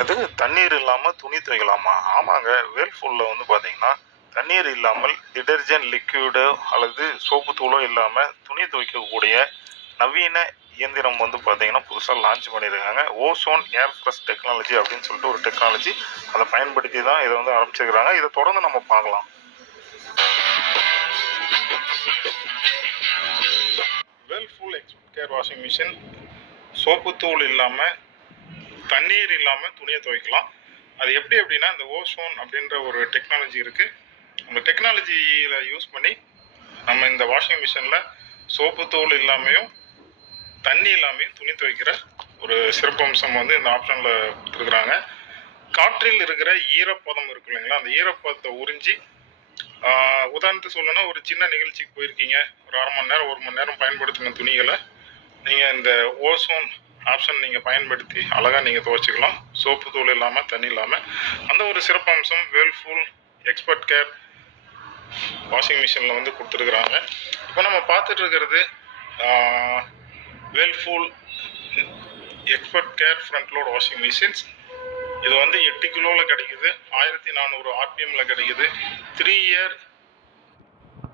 அது தண்ணீர் இல்லாமல் துணி துவைக்கலாமா? ஆமாங்க. வேர்ல்பூலில் வந்து பார்த்தீங்கன்னா தண்ணீர் இல்லாமல் டிடர்ஜென்ட் லிக்விடோ அல்லது சோப்பு தூளோ இல்லாமல் துணி துவைக்கக்கூடிய நவீன இயந்திரம் வந்து பார்த்தீங்கன்னா புதுசாக லான்ச் பண்ணியிருக்காங்க. ஓசோன் ஏர் ஃப்ரெஷ் டெக்னாலஜி அப்படின்னு சொல்லிட்டு ஒரு டெக்னாலஜி. அதை பயன்படுத்தி தான் இதை வந்து ஆரம்பிச்சிருக்கிறாங்க. இதை தொடர்ந்து நம்ம பார்க்கலாம். Whirlpool expert care washing machine soap தூள் இல்லாமல் தண்ணீர் இல்லாமல் துணியை துவைக்கலாம். அது எப்படி அப்படின்னா இந்த ஓசோன் அப்படின்ற ஒரு டெக்னாலஜி இருக்குது. அந்த டெக்னாலஜியில் யூஸ் பண்ணி நம்ம இந்த வாஷிங் மிஷினில் சோப்பு தூள் இல்லாமையும் தண்ணி இல்லாமையும் துணி துவைக்கிற ஒரு சிறப்பம்சம் வந்து இந்த ஆப்ஷனில் கொடுத்துருக்குறாங்க. காற்றில் இருக்கிற ஈரப்பதம் இருக்கு இல்லைங்களா, அந்த ஈரப்பதத்தை உறிஞ்சி உதாரணத்துக்கு சொல்லணும்னா ஒரு சின்ன நிகழ்ச்சிக்கு போயிருக்கீங்க, ஒரு அரை மணி நேரம் 1 மணி நேரம் பயன்படுத்தின துணிகளை நீங்கள் இந்த ஓசோன் ஆப்ஷன் நீங்கள் பயன்படுத்தி அழகாக நீங்கள் துவைச்சிக்கலாம், சோப்பு தூள் இல்லாமல் தண்ணி இல்லாமல். அந்த ஒரு சிறப்பம்சம் வேர்ல்பூல் எக்ஸ்பர்ட் கேர் வாஷிங் மிஷினில் வந்து கொடுத்துருக்குறாங்க. இப்போ நம்ம பார்த்துட்டு இருக்கிறது Whirlpool expert care front load washing machines. இது வந்து 8 கிலோவில் கிடைக்குது, 1400 RPMல கிடைக்குது, 3 இயர்